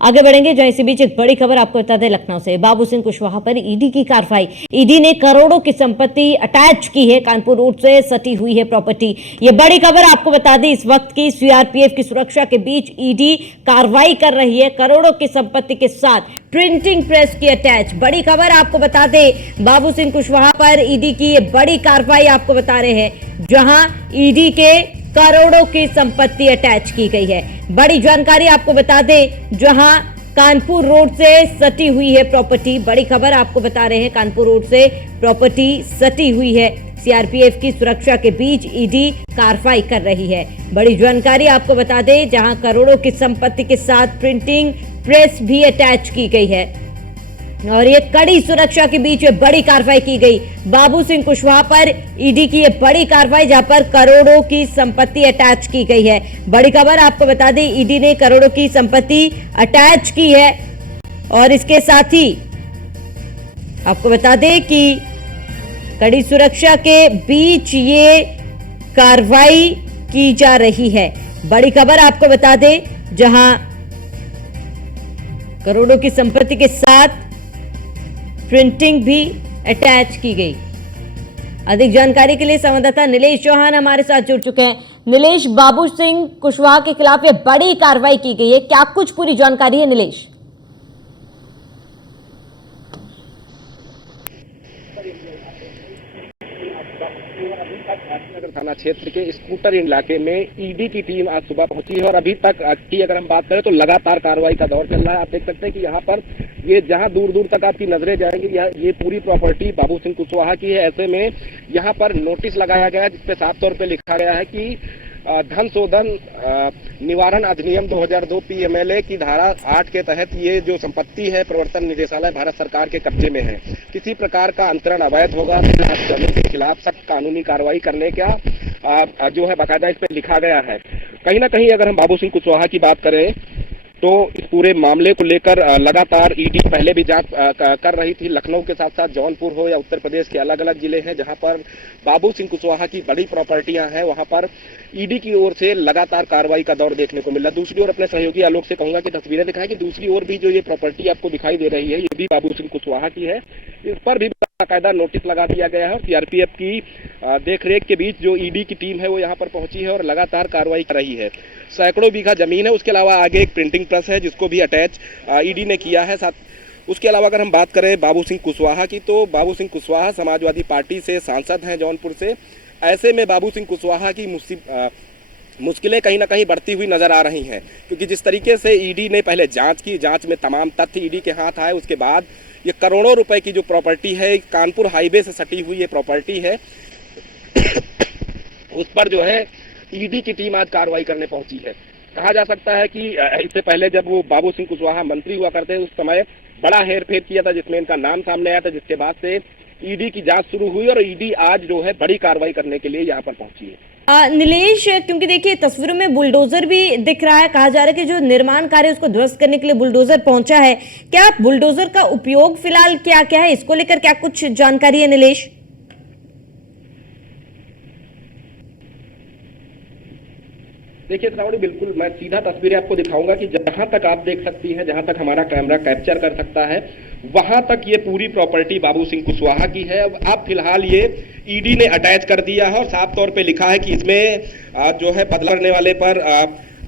आगे बढ़ेंगे जहां इसी बीच एक बड़ी खबर आपको बता दें लखनऊ से। बाबू सिंह कुशवाहा पर ईडी की कार्रवाई। ईडी ने करोड़ों की संपत्ति अटैच की है, कानपुर रोड से सटी हुई है प्रॉपर्टी। ये बड़ी खबर आपको बता दें इस वक्त की। सीआरपीएफ की सुरक्षा के बीच ईडी कार्रवाई कर रही है, करोड़ों की संपत्ति के साथ प्रिंटिंग प्रेस की अटैच। बड़ी खबर आपको बता दें बाबू सिंह कुशवाहा पर ईडी की ये बड़ी कार्रवाई आपको बता रहे हैं, जहां ईडी के करोड़ों की संपत्ति अटैच की गई है। बड़ी जानकारी आपको बता दें, जहां कानपुर रोड से सटी हुई है प्रॉपर्टी। बड़ी खबर आपको बता रहे हैं, कानपुर रोड से प्रॉपर्टी सटी हुई है। सीआरपीएफ की सुरक्षा के बीच ईडी कार्रवाई कर रही है। बड़ी जानकारी आपको बता दें, जहां करोड़ों की संपत्ति के साथ प्रिंटिंग प्रेस भी अटैच की गई है और ये कड़ी सुरक्षा के बीच बड़ी कार्रवाई की गई। बाबू सिंह कुशवाहा पर ईडी की ये बड़ी कार्रवाई, जहां पर करोड़ों की संपत्ति अटैच की गई है। बड़ी खबर आपको बता दें, ईडी ने करोड़ों की संपत्ति अटैच की है और इसके साथ ही आपको बता दें कि कड़ी सुरक्षा के बीच ये कार्रवाई की जा रही है। बड़ी खबर आपको बता दें, जहां करोड़ों की संपत्ति के साथ प्रिंटिंग भी अटैच की गई। अधिक जानकारी के लिए संवाददाता नीलेश चौहान हमारे साथ जुड़ चुके हैं। नीलेश, बाबू सिंह कुशवाहा के खिलाफ ये बड़ी कार्रवाई की गई है, क्या कुछ पूरी जानकारी है नीलेश? थाना क्षेत्र के स्कूटर इलाके में ईडी की टीम आज सुबह पहुंची है और अभी तक की अगर हम बात करें तो लगातार कार्रवाई का दौर चल रहा है। आप देख सकते हैं कि यहाँ पर ये जहाँ दूर दूर तक आपकी नजरें जाएंगी, ये पूरी प्रॉपर्टी बाबू सिंह कुशवाहा की है। ऐसे में यहाँ पर नोटिस लगाया गया है जिसपे साफ तौर पे लिखा गया है कि धन शोधन निवारण अधिनियम 2002 पीएमएलए की धारा 8 के तहत ये जो संपत्ति है प्रवर्तन निदेशालय भारत सरकार के कब्जे में है। किसी प्रकार का अंतरण अवैध होगा के खिलाफ सख्त कानूनी कार्रवाई करने का जो है बाकायदा इस पे लिखा गया है। कहीं ना कहीं अगर हम बाबू सिंह कुशवाहा की बात करें तो इस पूरे मामले को लेकर लगातार ईडी पहले भी जांच कर रही थी। लखनऊ के साथ साथ जौनपुर हो या उत्तर प्रदेश के अलग अलग जिले हैं जहां पर बाबू सिंह कुशवाहा की बड़ी प्रॉपर्टियां हैं, वहां पर ईडी की ओर से लगातार कार्रवाई का दौर देखने को मिला। दूसरी ओर अपने सहयोगी आलोक से कहूंगा कि तस्वीरें दिखाएं कि दूसरी ओर भी जो ये प्रॉपर्टी आपको दिखाई दे रही है ये भी बाबू सिंह कुशवाहा की है। इस पर भी बाकायदा नोटिस लगा दिया गया है और सीआरपीएफ की देखरेख के बीच जो ईडी की टीम है वो यहाँ पर पहुंची है और लगातार कार्रवाई कर रही है। सैकड़ों बीघा जमीन है, उसके अलावा आगे एक प्रिंटिंग प्रेस है जिसको भी अटैच ईडी ने किया है। साथ उसके अलावा अगर हम बात करें बाबू सिंह कुशवाहा की, तो बाबू सिंह कुशवाहा समाजवादी पार्टी से सांसद हैं जौनपुर से। ऐसे में बाबू सिंह कुशवाहा की मुश्किलें कहीं ना कहीं बढ़ती हुई नजर आ रही हैं, क्योंकि जिस तरीके से ईडी ने पहले जांच की, जांच में तमाम तथ्य ईडी के हाथ आए, उसके बाद ये करोड़ों रुपए की जो प्रॉपर्टी है, कानपुर हाईवे से सटी हुई ये प्रॉपर्टी है उस पर जो है ईडी की टीम आज कार्रवाई करने पहुंची है। कहा जा सकता है कि इससे पहले जब वो बाबू सिंह कुशवाहा मंत्री हुआ करते उस समय बड़ा हेरफेर किया था जिसमें इनका नाम सामने आया था, जिसके बाद से ईडी की जांच शुरू हुई और ईडी आज जो है बड़ी कार्रवाई करने के लिए यहाँ पर पहुंची है। नीलेश, क्योंकि देखिए तस्वीरों में बुलडोजर भी दिख रहा है, कहा जा रहा है कि जो निर्माण कार्य उसको ध्वस्त करने के लिए बुलडोजर पहुंचा है। क्या बुलडोजर का उपयोग फिलहाल क्या क्या है, इसको लेकर क्या कुछ जानकारी है नीलेश? देखिए श्रावणी, बिल्कुल मैं सीधा तस्वीरें आपको दिखाऊंगा कि जहां तक आप देख सकती हैं, जहां तक हमारा कैमरा कैप्चर कर सकता है, वहां तक ये पूरी प्रॉपर्टी बाबू सिंह कुशवाहा की है। अब फिलहाल ये ईडी ने अटैच कर दिया है और साफ तौर पे लिखा है कि इसमें जो है बदला करने वाले पर,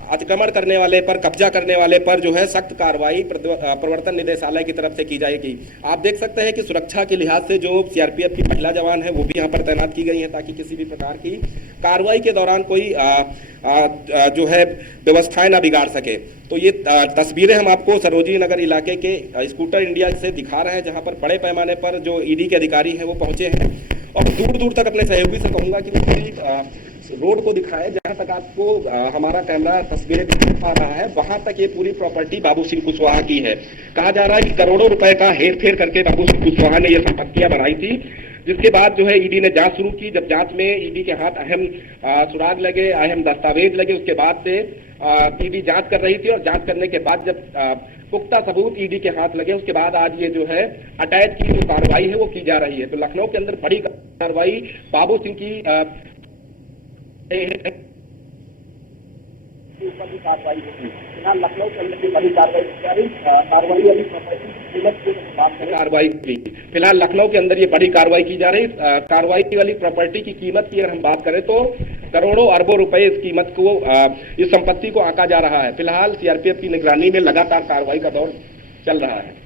अतिक्रमण करने वाले पर, कब्जा करने वाले पर जो है सख्त कार्रवाई प्रवर्तन निदेशालय की तरफ से की जाएगी। आप देख सकते हैं कि सुरक्षा के लिहाज से जो सीआरपीएफ की महिला जवान है वो भी यहाँ पर तैनात की गई है ताकि किसी भी प्रकार की कार्रवाई के दौरान कोई जो है व्यवस्थाएं ना बिगाड़ सके। तो ये तस्वीरें हम आपको सरोजिनी नगर इलाके के स्कूटर इंडिया से दिखा रहे हैं जहाँ पर बड़े पैमाने पर जो ईडी के अधिकारी हैं वो पहुंचे हैं और दूर दूर तक अपने सहयोगी से कहूंगा कि रोड को दिखाएं, जहां तक आपको हमारा कैमरा तस्वीरें दिखा रहा है वहां तक ये पूरी प्रॉपर्टी बाबू सिंह कुशवाहा की है। कहा जा रहा है कि करोड़ों रुपए का हेरफेर करके बाबू सिंह कुशवाहा ने ये संपत्तियां बनाई थी, जिसके बाद जो है ईडी ने जांच शुरू की। जब जांच में ईडी के हाथ अहम सुराग लगे, अहम दस्तावेज लगे, उसके बाद से ईडी जांच कर रही थी और जांच करने के बाद जब पुख्ता सबूत ईडी के हाथ लगे उसके बाद आज ये जो है अटैच की जो कार्रवाई है वो की जा रही है। तो लखनऊ के अंदर बड़ी कार्रवाई बाबू सिंह की ऊपर भी कार्रवाई होगी। फिलहाल लखनऊ के अंदर भी बड़ी कार्रवाई की जा रही कार्रवाई अभी प्रॉपर्टी की कीमत की बात करें कार्रवाई की फिलहाल लखनऊ के अंदर ये बड़ी कार्रवाई की जा रही कार्रवाई वाली प्रॉपर्टी की कीमत की अगर हम बात करें तो करोड़ों अरबों रुपए इस कीमत को इस संपत्ति को आंका जा रहा है। फिलहाल सीआरपीएफ की निगरानी में लगातार कार्रवाई का दौर चल रहा है।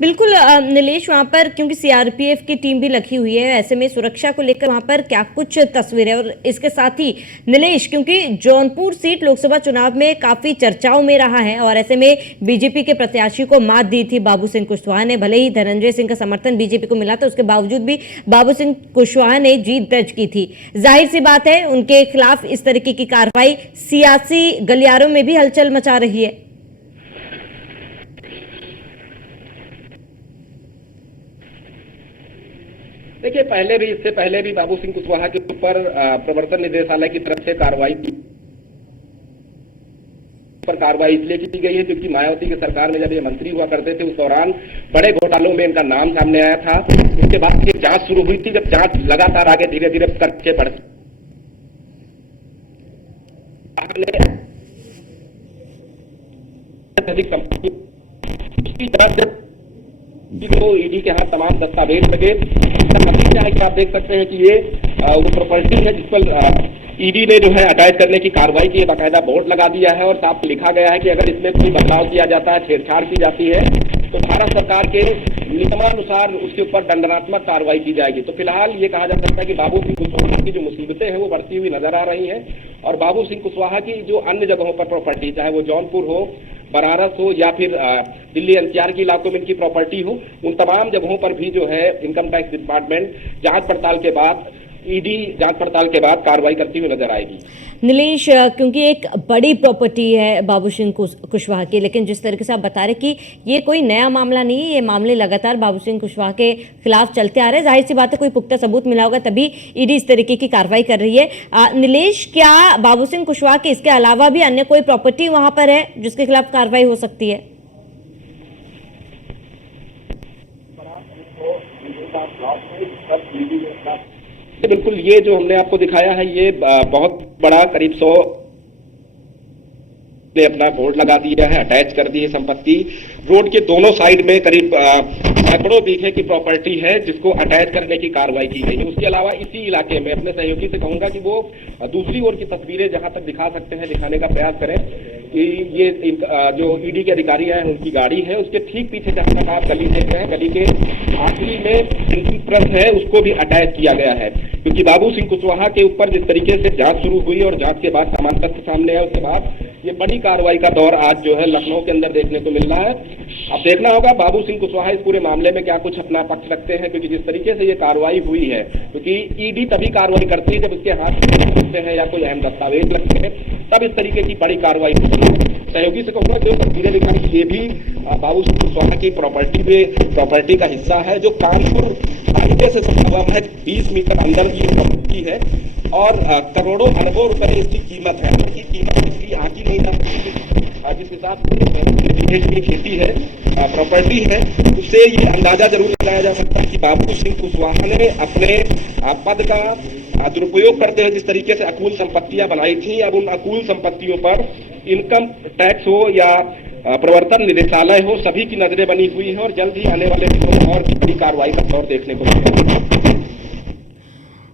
बिल्कुल नीलेश, वहां पर क्योंकि सीआरपीएफ की टीम भी लगी हुई है, ऐसे में सुरक्षा को लेकर वहां पर क्या कुछ तस्वीर है? और इसके साथ ही नीलेश, क्योंकि जौनपुर सीट लोकसभा चुनाव में काफी चर्चाओं में रहा है और ऐसे में बीजेपी के प्रत्याशी को मात दी थी बाबू सिंह कुशवाहा ने। भले ही धनंजय सिंह का समर्थन बीजेपी को मिला था, उसके बावजूद भी बाबू सिंह कुशवाहा ने जीत दर्ज की थी। जाहिर सी बात है उनके खिलाफ इस तरीके की कार्रवाई सियासी गलियारों में भी हलचल मचा रही है। देखिए, इससे पहले भी बाबू सिंह कुशवाहा के ऊपर प्रवर्तन निदेशालय की तरफ से कार्रवाई इसलिए की गई है क्योंकि मायावती की सरकार में जब ये मंत्री हुआ करते थे उस दौरान बड़े घोटालों में इनका नाम सामने आया था। उसके बाद ये जांच शुरू हुई थी, जब जांच लगातार आगे धीरे धीरे करके बढ़ती तो ईडी के हाथ तमाम दस्तावेज लगे। इसका नतीजा है कि आप देख सकते हैं कि ये वो प्रॉपर्टी है जिस पर ईडी ने जो है अटैच करने की कार्रवाई की, बाकायदा बोर्ड लगा दिया है और साफ लिखा गया है कि अगर इसमें कोई बदलाव किया जाता है, छेड़छाड़ की जाती है तो भारत सरकार के नियमानुसार उसके ऊपर दंडात्मक कार्रवाई की जाएगी। तो फिलहाल ये कहा जा सकता है कि बाबू सिंह कुशवाहा की जो मुसीबतें हैं वो बढ़ती हुई नजर आ रही हैं और बाबू सिंह कुशवाहा की जो अन्य जगहों पर प्रॉपर्टी, चाहे वो जौनपुर हो, बनारस हो या फिर दिल्ली एनसीआर के इलाकों में इनकी प्रॉपर्टी हो, उन तमाम जगहों पर भी जो है इनकम टैक्स डिपार्टमेंट ईडी जांच पड़ताल के बाद कार्रवाई करती हुई नजर आएगी। नीलेश, क्योंकि एक बड़ी प्रॉपर्टी है बाबू सिंह कुशवाहा की, लेकिन जिस तरीके से आप बता रहे कि ये कोई नया मामला नहीं है, ये मामले लगातार बाबू सिंह कुशवाहा के खिलाफ चलते आ रहे हैं। जाहिर सी बात है कोई पुख्ता सबूत मिला होगा तभी ईडी इस तरीके की कार्रवाई कर रही है। नीलेश, क्या बाबू सिंह कुशवाहा के इसके अलावा भी अन्य कोई प्रॉपर्टी वहां पर है जिसके खिलाफ कार्रवाई हो सकती है? बिल्कुल, ये जो हमने आपको दिखाया है ये बहुत बड़ा, करीब 100 ने अपना बोर्ड लगा दिया है, अटैच कर दी है संपत्ति। रोड के दोनों साइड में करीब सैकड़ों बीघे की प्रॉपर्टी है जिसको अटैच करने की कार्रवाई की गई है। उसके अलावा इसी इलाके में अपने सहयोगी से कहूंगा कि वो दूसरी ओर की तस्वीरें जहां तक दिखा सकते हैं दिखाने का प्रयास करें कि ये जो ईडी के अधिकारी हैं उनकी गाड़ी है, उसके ठीक पीछे जहां तक आप गली देख रहे हैं, गली के आखिरी में जिनकी प्रेस है उसको भी अटैच किया गया है क्योंकि बाबू सिंह कुशवाहा के ऊपर जिस तरीके से जांच शुरू हुई और जांच के बाद तमाम तथ्य सामने आए, उसके बाद ये बड़ी कार्रवाई का दौर आज जो है लखनऊ के अंदर देखने को मिल रहा है। अब देखना होगा बाबू सिंह कुशवाहा इस पूरे मामले में क्या कुछ अपना पक्ष रखते हैं, क्योंकि जिस तरीके से ये कार्रवाई हुई है, क्योंकि ईडी तभी कार्रवाई करती है जब उसके हाथ लगते हैं या कोई अहम दस्तावेज लगते हैं, तब इस तरीके की बड़ी कार्रवाई होती है। सहयोगी से कहूँगा जो तस्वीरें दिखाई ये भी बाबू सिंह कुशवाहा की प्रॉपर्टी का हिस्सा है जो कानपुर हाईवे से सटा हुआ है, 20 मीटर अंदर की प्रॉपर्टी है और करोड़ों अरबों रुपए इसकी कीमत है। इसकी कीमत इसकी आंकी नहीं जा सकती, जिस हिसाब से की खेती है, प्रॉपर्टी है, उससे ये अंदाजा जरूर लगाया जा सकता है कि बाबू सिंह कुशवाहा ने अपने पद का दुरुपयोग करते हुए जिस तरीके से अकूल संपत्तियां बनाई थी, अब उन अकूल संपत्तियों पर इनकम टैक्स हो या प्रवर्तन निदेशालय हो, सभी की नजरें बनी हुई है और जल्द ही आने वाले दिनों में और भी बड़ी कार्रवाई का दौर देखने को मिलेगा।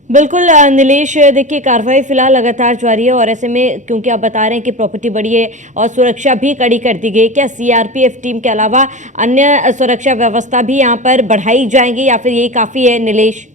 बिल्कुल नीलेश, देखिए कार्रवाई फिलहाल लगातार जारी है और ऐसे में क्योंकि आप बता रहे हैं कि प्रॉपर्टी बड़ी है और सुरक्षा भी कड़ी कर दी गई, क्या सीआरपीएफ टीम के अलावा अन्य सुरक्षा व्यवस्था भी यहां पर बढ़ाई जाएंगी या फिर यही काफी है नीलेश?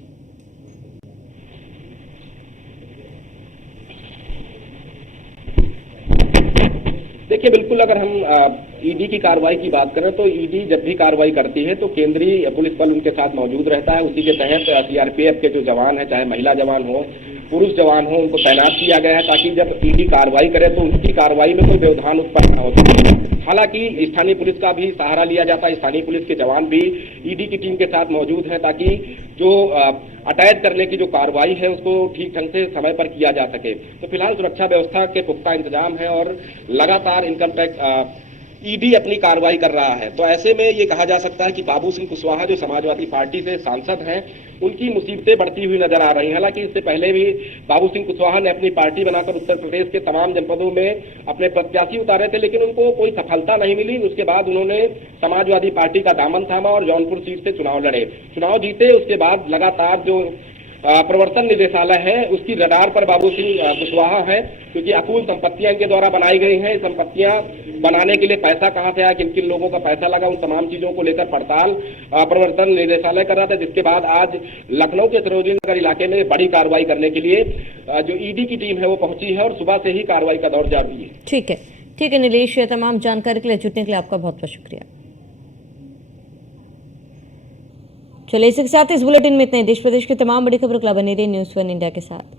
देखिए, बिल्कुल अगर हम ईडी की कार्रवाई की बात करें तो ईडी जब भी कार्रवाई करती है तो केंद्रीय पुलिस बल उनके साथ मौजूद रहता है। उसी के तहत सीआरपीएफ के जो जवान हैं, चाहे महिला जवान हो, पुरुष जवान हो, उनको तैनात किया गया है ताकि जब ईडी कार्रवाई करे तो उनकी कार्रवाई में कोई व्यवधान उत्पन्न न हो। हालांकि स्थानीय पुलिस का भी सहारा लिया जाता है, स्थानीय पुलिस के जवान भी ईडी की टीम के साथ मौजूद हैं ताकि जो अटैच करने की जो कार्रवाई है उसको ठीक ढंग से समय पर किया जा सके। तो फिलहाल सुरक्षा व्यवस्था के पुख्ता इंतजाम है और लगातार इनकम टैक्स ईडी अपनी कार्रवाई कर रहा है। तो ऐसे में ये कहा जा सकता है कि बाबू सिंह कुशवाहा जो समाजवादी पार्टी से सांसद हैं, उनकी मुसीबतें बढ़ती हुई नजर आ रही हैं। हालांकि इससे पहले भी बाबू सिंह कुशवाहा ने अपनी पार्टी बनाकर उत्तर प्रदेश के तमाम जनपदों में अपने प्रत्याशी उतारे थे, लेकिन उनको कोई सफलता नहीं मिली। उसके बाद उन्होंने समाजवादी पार्टी का दामन थामा और जौनपुर सीट से चुनाव लड़े, चुनाव जीते। उसके बाद लगातार जो प्रवर्तन निदेशालय है उसकी रडार पर बाबू सिंह कुशवाहा है, क्योंकि अकुल संपत्तियां इनके द्वारा बनाई गई हैं। संपत्तियां बनाने के लिए पैसा कहां से आया, किन किन लोगों का पैसा लगा, उन तमाम चीजों को लेकर पड़ताल प्रवर्तन निदेशालय कर रहा था। जिसके बाद आज लखनऊ के सरोजिनी नगर इलाके में बड़ी कार्रवाई करने के लिए जो ईडी की टीम है वो पहुंची है और सुबह से ही कार्रवाई का दौर जारी है। ठीक है नीलेश, तमाम जानकारी के लिए जुटने के लिए आपका बहुत बहुत शुक्रिया। चलिए इसी के साथ इस बुलेटिन में इतना ही। देश प्रदेश की तमाम बड़ी खबरों के लिए बने रहिए न्यूज़ 1 इंडिया के साथ।